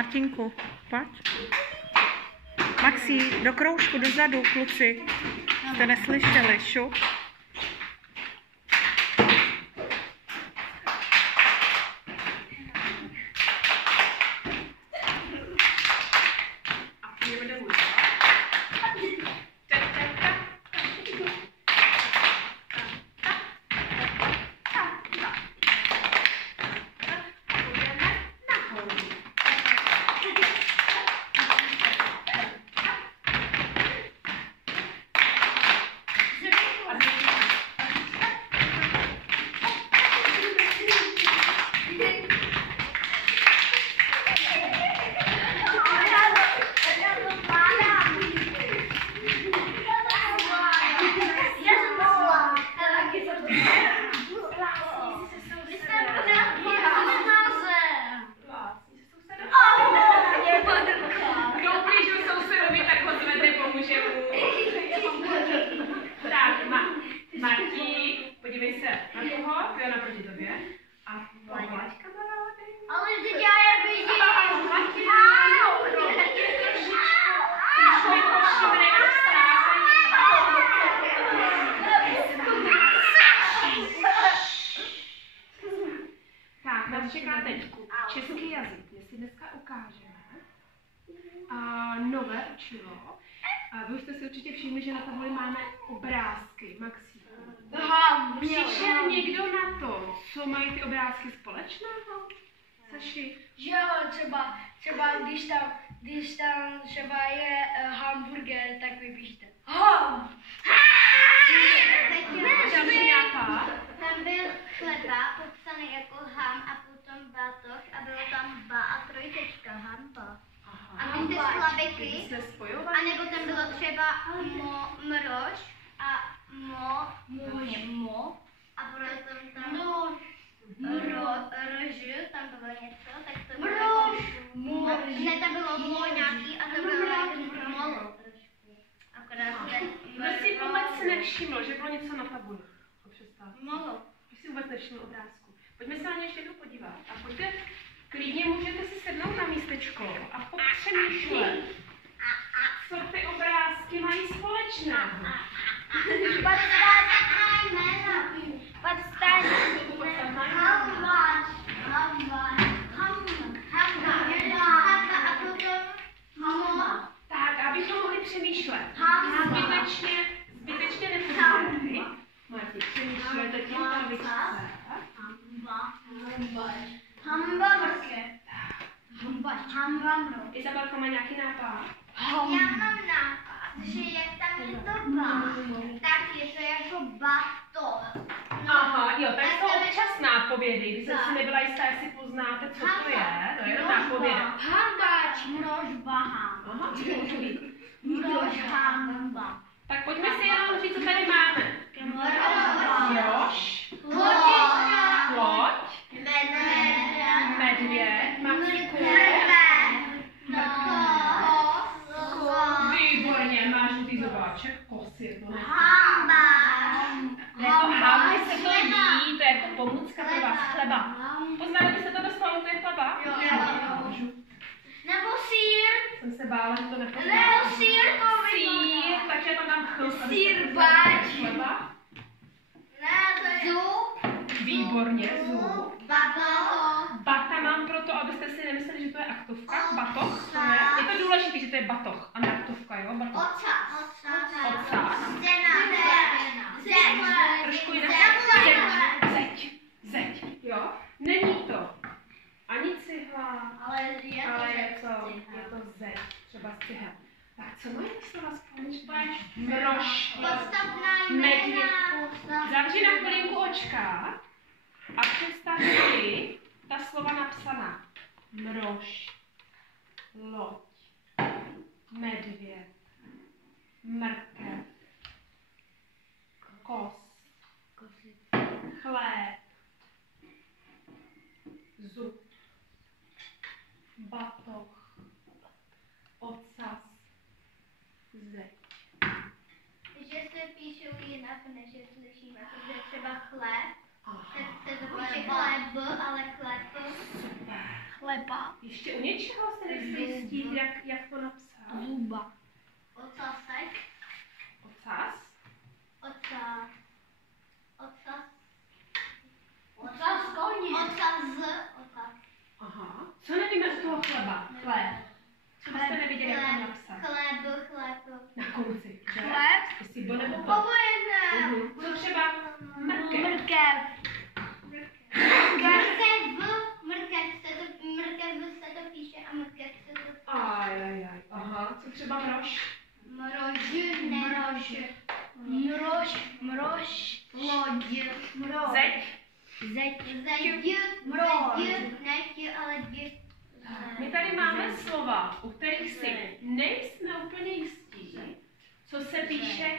Martinku, pojď. Maxi, do kroužku, dozadu, kluci. Jste neslyšeli, šup. Čeká teď český jazyk. My si dneska ukážeme nové učivo. Vy už jste si určitě všimli, že na tabuli máme obrázky. Maxi. Přišel někdo na to, co mají ty obrázky společného? Saši? Jo, třeba když tam třeba je hamburger, tak vypíšte. Tam byl chleba popsaný jako ham a potom batoh a bylo tam ba a trojtečka, hamba. A ty slabiky, a nebo tam bylo třeba mrož a mo a potom tam rož, tam bylo něco, tak to bylo ne, tam bylo mo nějaký a to bylo molo trošku. Kdo si vůbec nevšiml, že bylo něco na tabuli? Molo. Kdo si vůbec nevšiml obrázku? Pojďme se na ně ještě jednou podívat. A pojďte, klidně můžete si sednout na místečko a popřemýšlet, co ty obrázky mají společného. Tak, abychom mohli přemýšlet. Zbytečně nepomínají. Marti, přemýšlete tím, aby chce. Izabelka má nějaký nápad? Já mám nápad, že jak tam je to ba, tak je to jako batoh. Aha, jo, tak jsou občas nápovědy, když jsem si nebyla jistá, jestli poznáte, co to je nápověda. Hambač, mrož, bahám. Aha, co to může být? Mrož, hamba. Tak pojďme si jenom říct, co tady máme. Mrož, loď, medvěd, Maxiku. Výborně, máš žlutý zobáček, kos je to, ne? Jako hamba se to jí, to je jako pomůcka pro vás, chleba. Poznali byste to do stolu, to je chleba? Jo. Nebo sír. Jsem se bála, že to nepoznám. Nebo sír, Sír, takže tam dám chleba. Sír, bač. Chleba. Ne, to je zub. Výborně, zub. Batoh. Bata mám proto, abyste si nemysleli, že to je aktovka. Batoh, to je. Je to důležité, že to je batoh a ne aktovka, jo? Batoh. Ocas. Trošku jinak. Zeď. Jo? Není to ani cihla, ale je to zeď. Třeba z cihel. Tak co mají slova společné? Mrož. Medvěd. Zavři na chvilinku očka a představ si ta slova napsaná. Mrož, loď, medvěd, mrkev, kos, chléb, zub, batoh, ocas, zeď. Že se píšou jinak, než je slyšíme, protože třeba chléb, tak se to píše chléb, ale chléb. Super. Chleba. Ještě u něčeho jste nechci jistít, jak to napsat. Zuba. Ocasek. Ocas. Ocas. Ocas koně. Ocas. Aha. Co nevíme z toho chleba? Chleb. Co byste neviděli, jak to napsat? Chleb. Na konci. že? Chleb. Jestli byl nebo byl. Obojené. Co třeba mrkev? Mrkev. Mrkev se to píše a mrkev se to píše. Ajajaj. Aha. Co třeba mrož? Mrož. Loď. Zeď. My tady máme slova, u kterých si nejsme úplně jistí, co se píše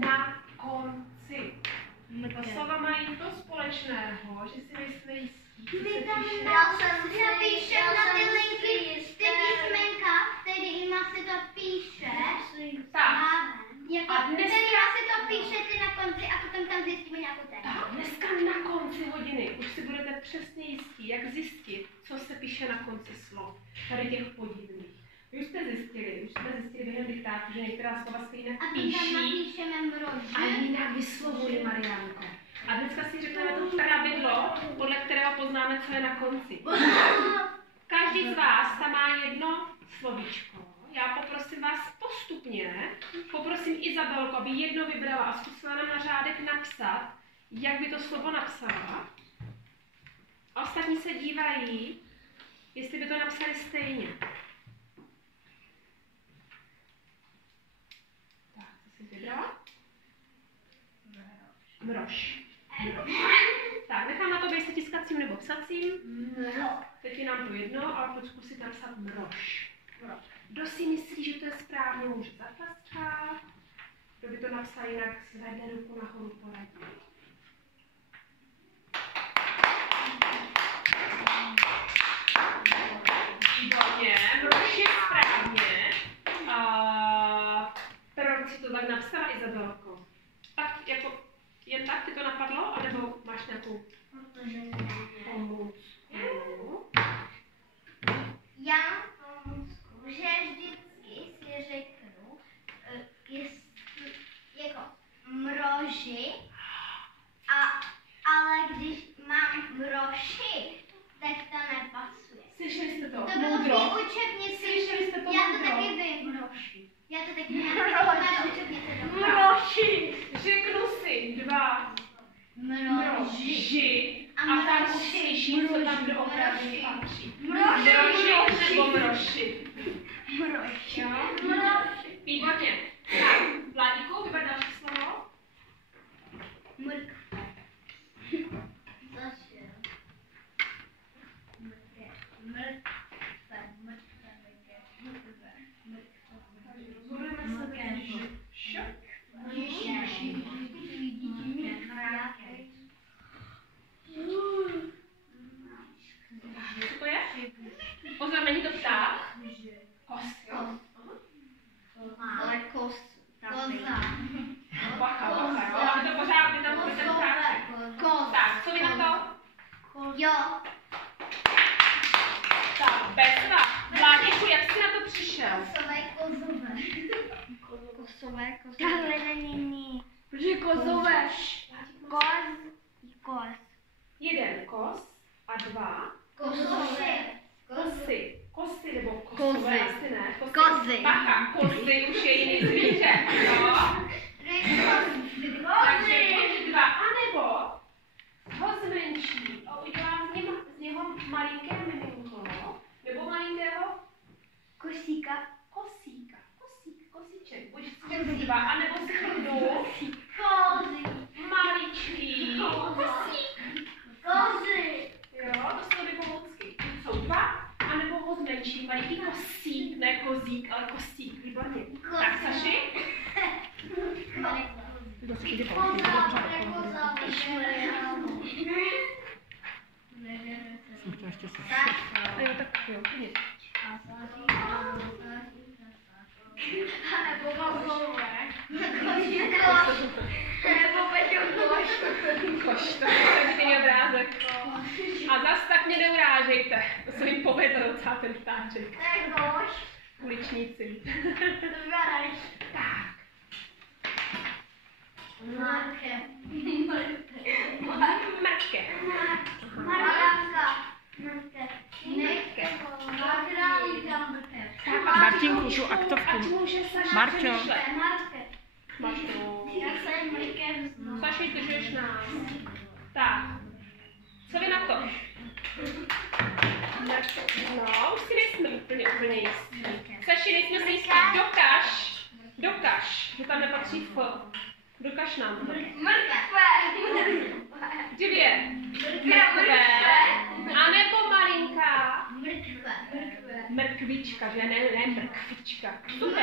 na konci. Ta slova mají to společného, že si nejsme jistí, co se píše. Já jsem píše na ty linky, ty písmenka, kterýma se to píše. Tak. A kterýma se to píše ty na konci a potom tam zjistíme nějakou tému. Tak, dneska na konci hodiny už si budete přesně jistí, jak zjistit, co se píše na konci slov, tady těch podivných. Už jsme zjistili během diktátu, že některá slova se jinak A tam píší napíšeme mrož. a jinak vyslovují, Mariánko. A dneska si řekneme to pravidlo, podle kterého poznáme, co je na konci. Každý z vás tam má jedno slovíčko. Já poprosím vás postupně, poprosím Izabelku, aby jedno vybrala a zkusila nám na řádek napsat, jak by to slovo napsala. A ostatní se dívají, jestli by to napsali stejně. Tak, co jsi vybrala? Mrož. Tak, nechám na to, jestli tiskacím nebo psacím. Teď je nám to jedno, ale pojď zkusit napsat mrož. Kdo si myslí, že to je správně, může zatleskat. Kdo by to napsal jinak, zvedne ruku nahoru poradí. Výborně, mrož je správně. Proč si to tak napsala, Izabelko? Tak jako, jen tak ti to napadlo, anebo máš nějakou pomůcku? Já pomůcku, že vždycky si řeknu, jako mroži, ale když mám mroši, tak to nepasuje. Slyšeli jste to? To bylo v Moudro. té učebnici. Slyšeli jste to? Já to moudro? taky vím. Mroši. Já to taky vím. Učebnice. Mroši. Řeknu si dva mroži. A tam uslyším, co tam doopravdy patří. Mroži nebo mroši? Mroši. Jo? Výborně. Tak, Vládíku, vyber další slovo. Mrkve. Zase. Rozhodujeme se, že co to je? Pozor, není to pták? Kos, jo? Ale kos. Koza. Bacha, jo? Aby to pořád, by tam byl ten ptáček. Tak, co vy na to? Jo. Tak, bezva. Vládíku, jak jsi na to přišel? Kosové. Tahle není. Protože kozové. Kos. Jeden kos a dva Kosy. kosy nebo kosové, Kozy. asi ne. Kozy. Bacha, kozy už je jiný zvíře. No. Takže buď dva, anebo ho zmenší a udělám z něho malinké miminko, nebo malinkého Kosíka. Kosíček. Buď chcete dva, anebo schrnu maličký kosík. Jo, to jsou ty pomůcky. Jsou dva, anebo ho zmenší, malinký kosík, ne kozík, ale kosík. Výborně. Tak, Saši? Jo, tak jo, klidně. Nebo kozové. Koš, to je pěkný obrázek. A zas tak mě neurážejte. To se jim povedlo docela ten ptáček. To je goš. Uličníci. Tak. Marke. Mrke. Marka. Mrke. Martinku, tu aktovku. Marťo. Saši, ty žiješ nás. Tak. Co vy na to? No, už si nejsme úplně jistí. Saši, nejsme si jistí. Dokaž, že tam nepatří F. Dokaž nám to. Dvě. Mrkve. A nebo malinká. Mrkvička, že ne mrkvička. Super.